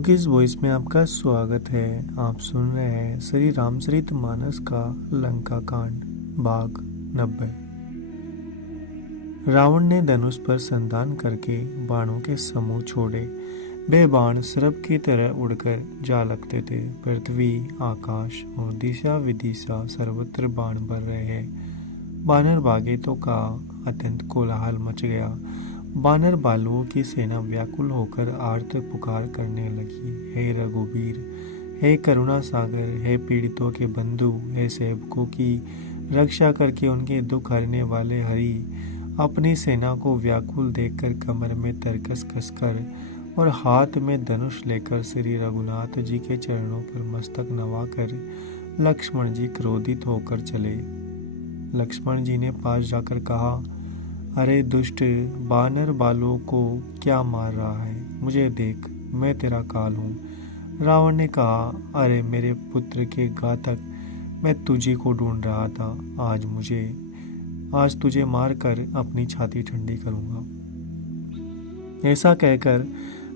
Bookish voice में आपका स्वागत है। आप सुन रहे हैं श्री रामचरितमानस का लंका कांड भाग 90। रावण ने धनुष पर संधान करके बाणों के समूह छोड़े। वे बाण सर्प की तरह उड़कर जा लगते थे। पृथ्वी, आकाश और दिशा विदिशा सर्वत्र बाण बर रहे हैं। बानर भागे तो कहा, अत्यंत कोलाहल मच गया। बानर बालुओं की सेना व्याकुल होकर आर्त पुकार करने लगी। हे रघुवीर, हे करुणा सागर, हे पीड़ितों के बंधु, हे सेवकों की रक्षा करके उनके दुख हरने वाले हरि, अपनी सेना को व्याकुल देखकर कमर में तरकस कसकर और हाथ में धनुष लेकर श्री रघुनाथ जी के चरणों पर मस्तक नवाकर लक्ष्मण जी क्रोधित होकर चले। लक्ष्मण जी ने पास जाकर कहा, अरे दुष्ट, बानर बालों को क्या मार रहा है? मुझे देख, मैं तेरा काल हूँ। रावण ने कहा, अरे मेरे पुत्र के घातक, मैं तुझी को ढूंढ रहा था। आज तुझे मारकर अपनी छाती ठंडी करूँगा। ऐसा कहकर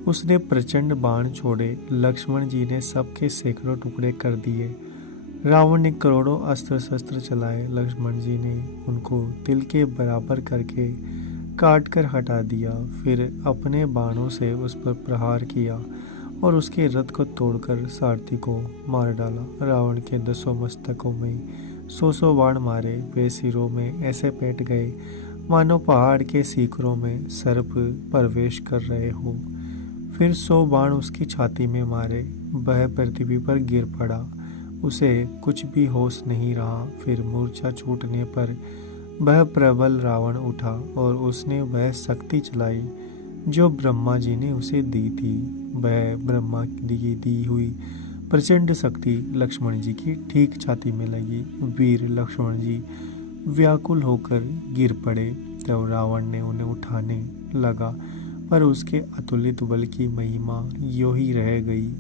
उसने प्रचंड बाण छोड़े। लक्ष्मण जी ने सबके सैकड़ों टुकड़े कर दिए। रावण ने करोड़ों अस्त्र शस्त्र चलाए। लक्ष्मण जी ने उनको तिल के बराबर करके काट कर हटा दिया। फिर अपने बाणों से उस पर प्रहार किया और उसके रथ को तोड़कर सारथी को मार डाला। रावण के 10 मस्तकों में 100 बाण मारे। वे सिरों में ऐसे पैठ गए मानो पहाड़ के सीकरों में सर्प प्रवेश कर रहे हो। फिर 100 बाण उसकी छाती में मारे। वह पृथ्वी पर गिर पड़ा। उसे कुछ भी होश नहीं रहा। फिर मूर्छा छूटने पर वह प्रबल रावण उठा और उसने वह शक्ति चलाई जो ब्रह्मा जी ने उसे दी थी। वह ब्रह्मा की दी हुई प्रचंड शक्ति लक्ष्मण जी की ठीक छाती में लगी। वीर लक्ष्मण जी व्याकुल होकर गिर पड़े। तब रावण ने उन्हें उठाने लगा, पर उसके अतुलित बल की महिमा यूं ही रह गई।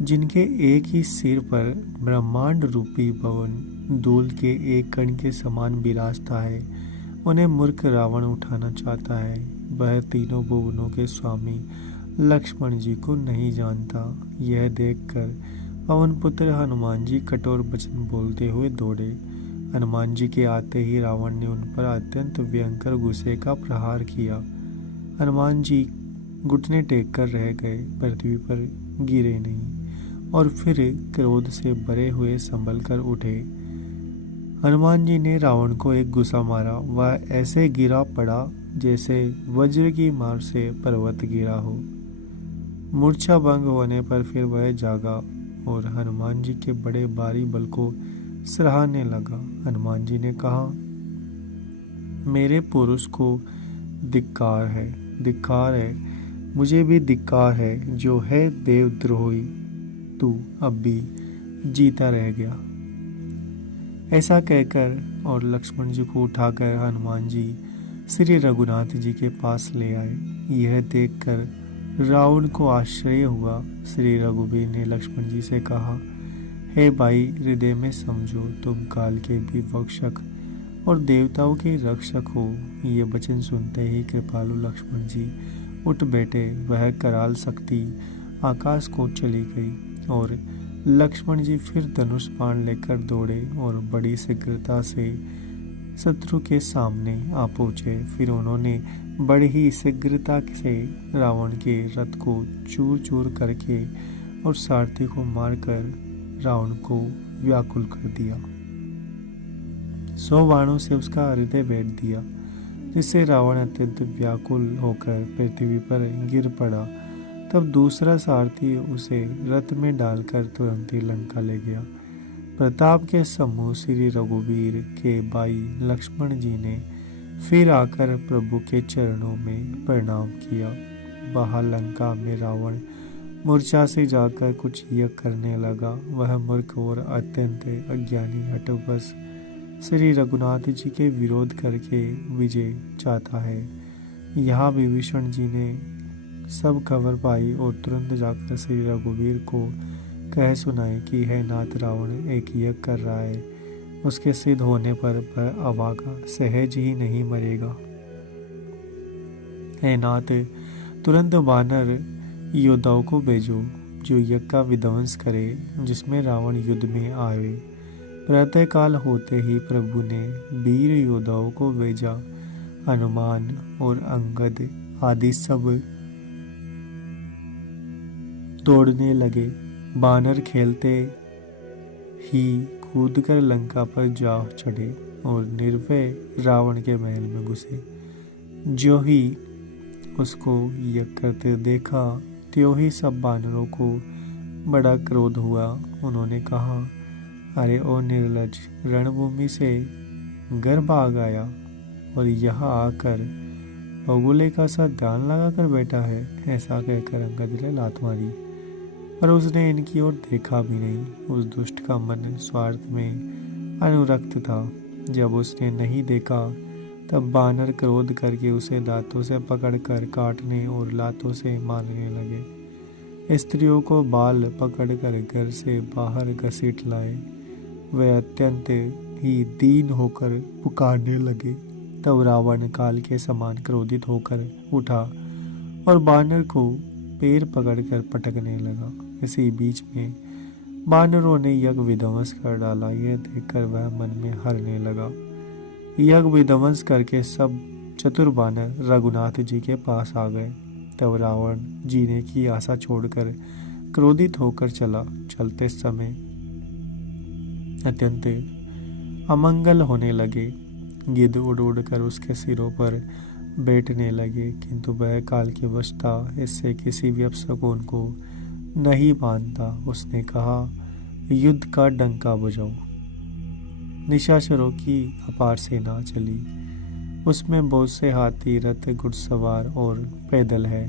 जिनके एक ही सिर पर ब्रह्मांड रूपी भवन धूल के एक कण के समान विराजता है, उन्हें मूर्ख रावण उठाना चाहता है। वह तीनों भुवनों के स्वामी लक्ष्मण जी को नहीं जानता। यह देखकर पवन पुत्र हनुमान जी कठोर वचन बोलते हुए दौड़े। हनुमान जी के आते ही रावण ने उन पर अत्यंत भयंकर गुस्से का प्रहार किया। हनुमान जी घुटने टेक कर रह गए, पृथ्वी पर गिरे नहीं और फिर क्रोध से भरे हुए संभल कर उठे। हनुमान जी ने रावण को एक गुस्सा मारा। वह ऐसे गिरा पड़ा जैसे वज्र की मार से पर्वत गिरा हो। मूर्छा भंग होने पर फिर वह जागा और हनुमान जी के बड़े भारी बल को सराहने लगा। हनुमान जी ने कहा, मेरे पुरुष को धिक्कार है, मुझे भी धिक्कार है जो है देवद्रोही। तू अब भी जीता रह गया। ऐसा कहकर और लक्ष्मण जी को उठाकर हनुमान जी श्री रघुनाथ जी के पास ले आए। यह देखकर रावण को आश्चर्य हुआ। श्री रघुवीर ने लक्ष्मण जी से कहा, हे भाई, हृदय में समझो, तुम काल के भी भक्षक और देवताओं के रक्षक हो। ये वचन सुनते ही कृपालु लक्ष्मण जी उठ बैठे। वह कराल शक्ति आकाश को चली गई और लक्ष्मण जी फिर धनुष बाण लेकर दौड़े और बड़ी शीघ्रता से शत्रु के सामने आ पहुंचे। फिर उन्होंने बड़ी ही शीघ्रता से रावण के रथ को चूर चूर करके और सारथी को मारकर रावण को व्याकुल कर दिया। 100 बाणों से उसका हृदय भेद दिया, जिससे रावण अत्यंत व्याकुल होकर पृथ्वी पर गिर पड़ा। तब दूसरा सारथी उसे रथ में डालकर तुरंत ही लंका ले गया। प्रताप के समूह श्री रघुवीर के भाई लक्ष्मण जी ने फिर आकर प्रभु के चरणों में प्रणाम किया। वहाँ लंका में रावण मूर्छा से जाकर कुछ यज्ञ करने लगा। वह मूर्ख और अत्यंत अज्ञानी हठबस श्री रघुनाथ जी के विरोध करके विजय चाहता है। यहाँ विभीषण जी ने सब खबर पाई और तुरंत जाकर श्री रघुवीर को कह सुनाए कि है नाथ, रावण एक यज्ञ कर रहा है। उसके सिद्ध होने पर वह अभागा सहज ही नहीं मरेगा। है नाथ, तुरंत बानर योद्धाओं को भेजो जो यज्ञ का विध्वंस करे जिसमें रावण युद्ध में आए। प्रातःकाल होते ही प्रभु ने वीर योद्धाओं को भेजा। हनुमान और अंगद आदि सब दौड़ने लगे। बानर खेलते ही कूदकर लंका पर जा चढ़े और निर्भय रावण के महल में घुसे। जो ही उसको यज्ञ करते देखा त्यों ही सब बानरों को बड़ा क्रोध हुआ। उन्होंने कहा, अरे ओ निर्लज्ज, रणभूमि से घर भाग आया और यहाँ आकर बगुले का सा ध्यान लगा कर बैठा है। ऐसा कहकर अंगद ने लात मारी, पर उसने इनकी ओर देखा भी नहीं। उस दुष्ट का मन स्वार्थ में अनुरक्त था। जब उसने नहीं देखा तब बानर क्रोध करके उसे दांतों से पकड़कर काटने और लातों से मारने लगे। स्त्रियों को बाल पकड़कर घर से बाहर घसीट लाए। वे अत्यंत ही दीन होकर पुकारने लगे। तब रावण काल के समान क्रोधित होकर उठा और बानर को पैर पकड़कर पटकने लगा। इसी बीच में बानरों ने यज्ञ विध्वंस कर डाला। यह देखकर वह मन में हरने लगा। यज्ञ विध्वंस करके सब चतुर बानर रघुनाथ जी के पास आ गए। तब रावण जीने की आशा छोड़कर क्रोधित होकर चला। चलते समय अत्यंत अमंगल होने लगे। गिद्ध उड़ उड़ कर उसके सिरों पर बैठने लगे, किंतु वह काल के वश था, इससे किसी भी अपशकुन को नहीं मानता। उसने कहा, युद्ध का डंका बजाओ। निशाचरों की अपार सेना चली। उसमें बहुत से हाथी, रथ, घुड़सवार और पैदल है।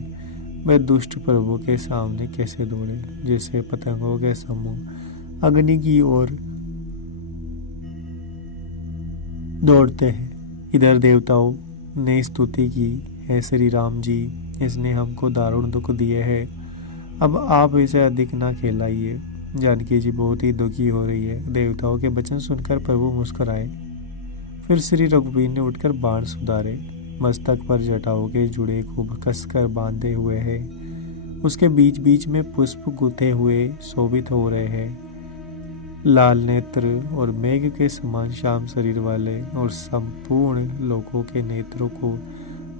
वे दुष्ट प्रभु के सामने कैसे दौड़े, जैसे पतंगों के समूह अग्नि की ओर दौड़ते हैं। इधर देवताओं ने स्तुति की, है श्री राम जी, इसने हमको दारुण दुख दिए हैं, अब आप इसे अधिक ना खिलाइए। जानकी जी बहुत ही दुखी हो रही है। देवताओं के वचन सुनकर प्रभु मुस्कुराए। फिर श्री रघुवीर ने उठकर बाण सुधारे। मस्तक पर जटाओं के जुड़े खूब कसकर बांधे हुए हैं। उसके बीच बीच में पुष्प गुथे हुए शोभित हो रहे हैं। लाल नेत्र और मेघ के समान श्याम शरीर वाले और संपूर्ण लोगों के नेत्रों को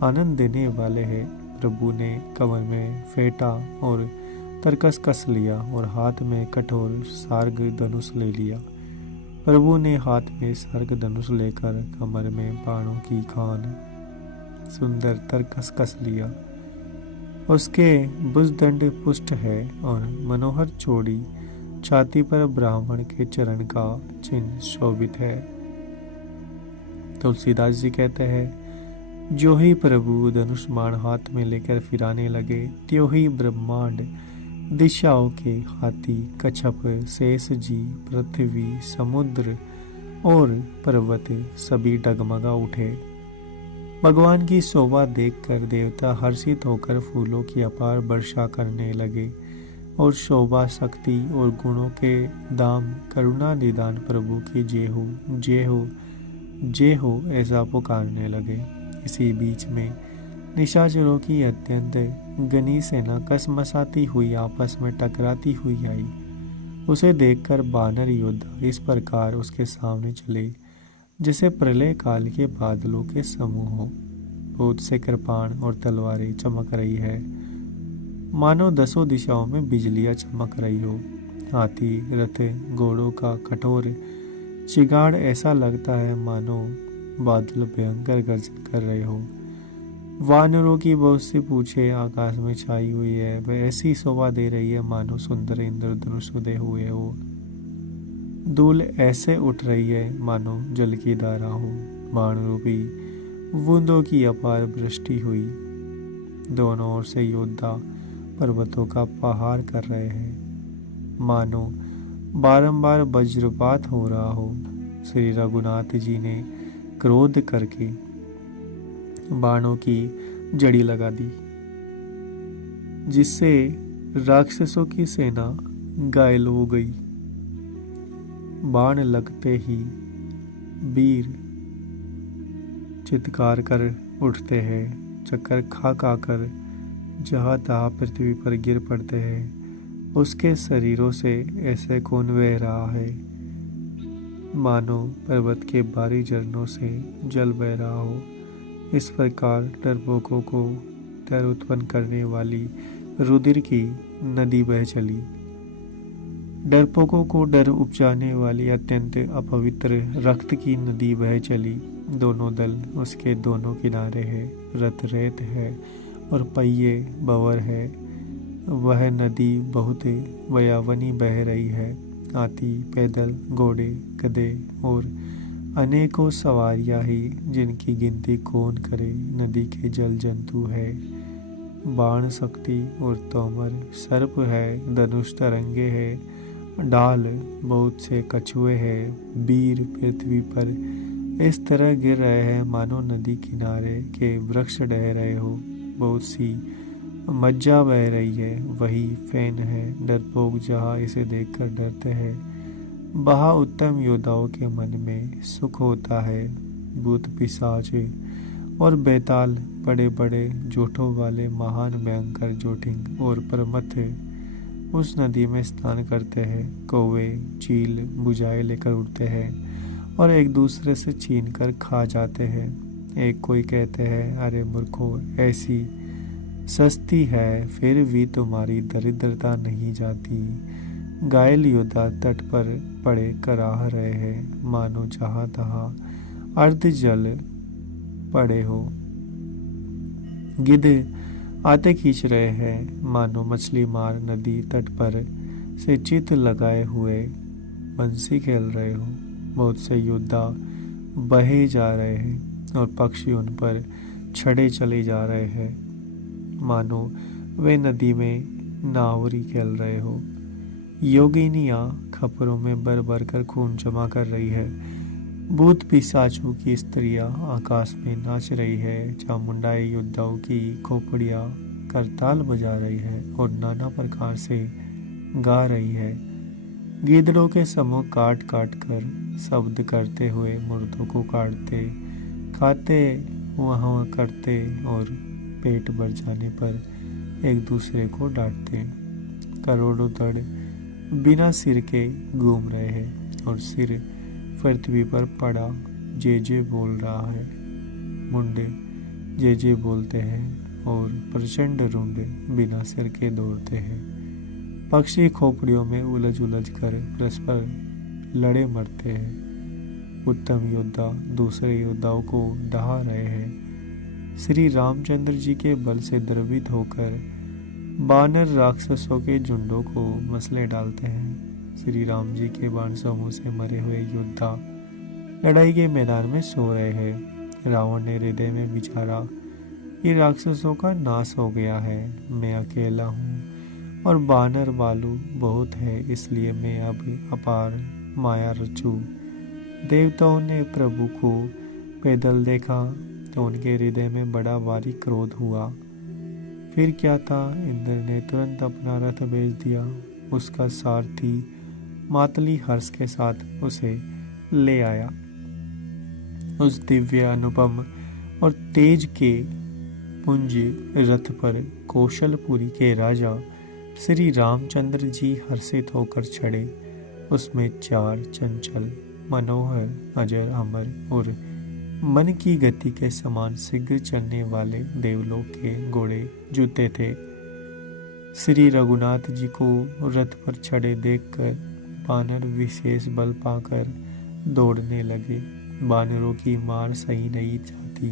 आनंद देने वाले हैं। प्रभु ने कमर में फेंटा और तरकस कस लिया और हाथ में कठोर सार्ग धनुष ले लिया। प्रभु ने हाथ में सार्ग धनुष लेकर कमर में बाणों की खान सुंदर तरकस कस लिया। उसके भुजदंड पुष्ट है और मनोहर चौड़ी छाती पर ब्राह्मण के चरण का चिन्ह शोभित है। तुलसीदास जी कहते हैं, जो ही प्रभु धनुष बाण हाथ में लेकर फिराने लगे, त्यों ही ब्रह्मांड, दिशाओं के हाथी, कच्छप, शेष जी, पृथ्वी, समुद्र और पर्वत सभी डगमगा उठे। भगवान की शोभा देखकर देवता हर्षित होकर फूलों की अपार वर्षा करने लगे और शोभा, शक्ति और गुणों के दाम, करुणा निदान प्रभु की जय हो, जय हो, जय हो ऐसा पुकारने लगे। इसी बीच में निशाचरों की अत्यंत घनी सेना कसमसाती हुई आपस में टकराती हुई आई। उसे देखकर बानर योद्धा इस प्रकार उसके सामने चले जैसे प्रलय काल के बादलों के समूह हो। बहुत से कृपाण और तलवारें चमक रही है, मानो दसों दिशाओं में बिजलियां चमक रही हो। हाथी, रथ, घोड़ों का कठोर चिगाड़ ऐसा लगता है मानो बादल भयंकर गर्जन कर रहे हो। वानरों की बहुत सी पूंछें आकाश में छाई हुई है, वह ऐसी शोभा दे रही है मानो सुंदर इंद्रधनुष उदय हुए हो। धूल ऐसे उठ रही है मानो जल की धारा हो। बाण रूपी बूंदों की अपार वृष्टि हुई। दोनों ओर से योद्धा पर्वतों का पहाड़ कर रहे हैं, मानो बारंबार वज्रपात हो रहा हो। श्री रघुनाथ जी ने क्रोध करके बाणों की जड़ी लगा दी, जिससे राक्षसों की सेना घायल हो गई। बाण लगते ही वीर चित्कार कर उठते हैं, चक्कर खा खा कर जहाँ तहाँ पृथ्वी पर गिर पड़ते हैं। उसके शरीरों से ऐसे खून बह रहा है मानो पर्वत के भारी झरनों से जल बह रहा हो। इस प्रकार डरपोकों को डर उत्पन्न करने वाली रुधिर की नदी बह चली। डरपोकों को डर उपजाने वाली अत्यंत अपवित्र रक्त की नदी बह चली। दोनों दल उसके दोनों किनारे है, रथ रेत है और पहिए बवर है। वह नदी बहुत भयावनी बह रही है। हाथी, पैदल, घोड़े, गधे और अनेकों सवारियां ही, जिनकी गिनती कौन करे। नदी के जल जंतु है, बाण शक्ति और तोमर, सर्प है, धनुष तरंगे है, डाल, बहुत से कछुए हैं। वीर पृथ्वी पर इस तरह गिर रहे हैं मानो नदी किनारे के वृक्ष ढह रहे हो। बहुत सी मज्जा बह रही है, वही फैन है। डरपोक जहाँ इसे देखकर डरते हैं, वहाँ उत्तम योद्धाओं के मन में सुख होता है। भूत पिशाच और बेताल, बड़े बड़े जोठों वाले महान भयंकर जोठिंग और परमथ उस नदी में स्नान करते हैं। कौवे, चील बुझाए लेकर उड़ते हैं और एक दूसरे से छीन कर खा जाते हैं। एक कोई कहते हैं, अरे मूर्खों, ऐसी सस्ती है फिर भी तुम्हारी दरिद्रता नहीं जाती। घायल योद्धा तट पर पड़े कराह रहे हैं, मानो जहाँ तहाँ अर्ध जल पड़े हो। गिद्ध आते खींच रहे हैं, मानो मछली मार नदी तट पर से चित लगाए हुए बंसी खेल रहे हो। बहुत से योद्धा बहे जा रहे हैं और पक्षी उन पर छड़े चले जा रहे हैं, मानो वे नदी में नावरी खेल रहे हो। योगिनियाँ खपरों में भर भर कर खून जमा कर रही है। भूत पिशाचों की स्त्रियां आकाश में नाच रही है। चामुंडाई योद्धाओं की खोपड़ियाँ करताल बजा रही है और नाना प्रकार से गा रही है। गीदड़ों के समूह काट काट कर शब्द करते हुए मुर्दों को काटते, खाते, वहाँ करते और पेट भर जाने पर एक दूसरे को डांटते। करोड़ों धड़ बिना सिर के घूम रहे हैं और सिर पृथ्वी पर पड़ा जे जे बोल रहा है। मुंडे जे जे बोलते हैं और प्रचंड रुंडे बिना सिर के दौड़ते हैं। पक्षी खोपड़ियों में उलझ उलझ कर परस्पर लड़े मरते हैं। उत्तम योद्धा दूसरे योद्धाओं को डहा रहे हैं। श्री रामचंद्र जी के बल से द्रवित होकर बानर राक्षसों के झुंडों को मसले डालते हैं। श्री राम जी के बाण समूह से मरे हुए योद्धा लड़ाई के मैदान में सो रहे हैं। रावण ने हृदय में विचारा, ये राक्षसों का नाश हो गया है, मैं अकेला हूँ और बानर बालू बहुत है, इसलिए मैं अब अपार माया रचूं। देवताओं ने प्रभु को पैदल देखा तो उनके हृदय में बड़ा भारी क्रोध हुआ। फिर क्या था, इंद्र ने तुरंत अपना रथ भेज दिया। उसका सारथी मातली हर्ष के साथ उसे ले आया। उस दिव्य अनुपम और तेज के पुंज रथ पर कौशलपुरी के राजा श्री रामचंद्र जी हर्षित होकर चढ़े। उसमें 4 चंचल, मनोहर, अजर, अमर और मन की गति के समान शीघ्र चलने वाले देवलोक के घोड़े जूते थे। श्री रघुनाथ जी को रथ पर चढ़े देखकर बानर विशेष बल पाकर दौड़ने लगे। बानरों की मार सही नहीं जाती।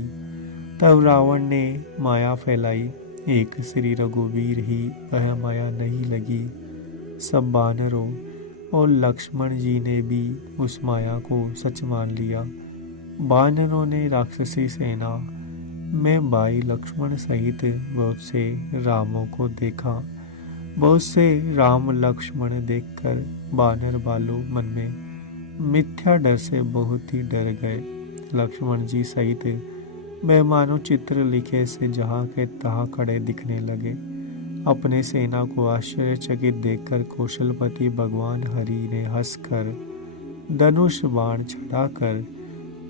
तब रावण ने माया फैलाई। एक श्री रघुवीर ही वह माया नहीं लगी। सब बानरों और लक्ष्मण जी ने भी उस माया को सच मान लिया। बानरों ने राक्षसी सेना में भाई लक्ष्मण सहित बहुत से रामों को देखा। बहुत से राम लक्ष्मण देखकर बानर बालू मन में मिथ्या डर से बहुत ही डर गए। लक्ष्मण जी सहित मेहमानों चित्र लिखे से जहाँ के तहाँ खड़े दिखने लगे। अपने सेना को आश्चर्यचकित देखकर कौशलपति भगवान हरि ने हंसकर धनुष बाण चढ़ाकर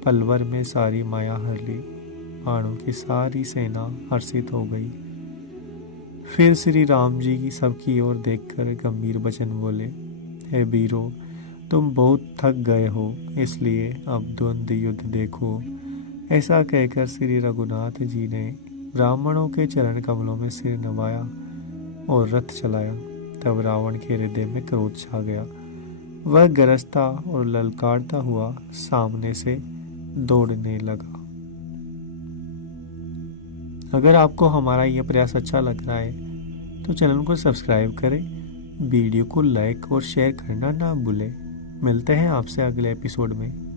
पलवर में सारी माया हर ली। बाणों की सारी सेना हर्षित हो गई। फिर श्री राम जी की सबकी ओर देखकर गंभीर वचन बोले, हे वीरो, तुम बहुत थक गए हो, इसलिए अब द्वंद्व युद्ध देखो। ऐसा कहकर श्री रघुनाथ जी ने ब्राह्मणों के चरण कमलों में सिर नवाया और रथ चलाया। तब रावण के हृदय में क्रोध छा गया। वह गरजता और ललकारता हुआ सामने से दौड़ने लगा। अगर आपको हमारा यह प्रयास अच्छा लग रहा है तो चैनल को सब्सक्राइब करें, वीडियो को लाइक और शेयर करना ना भूलें। मिलते हैं आपसे अगले एपिसोड में।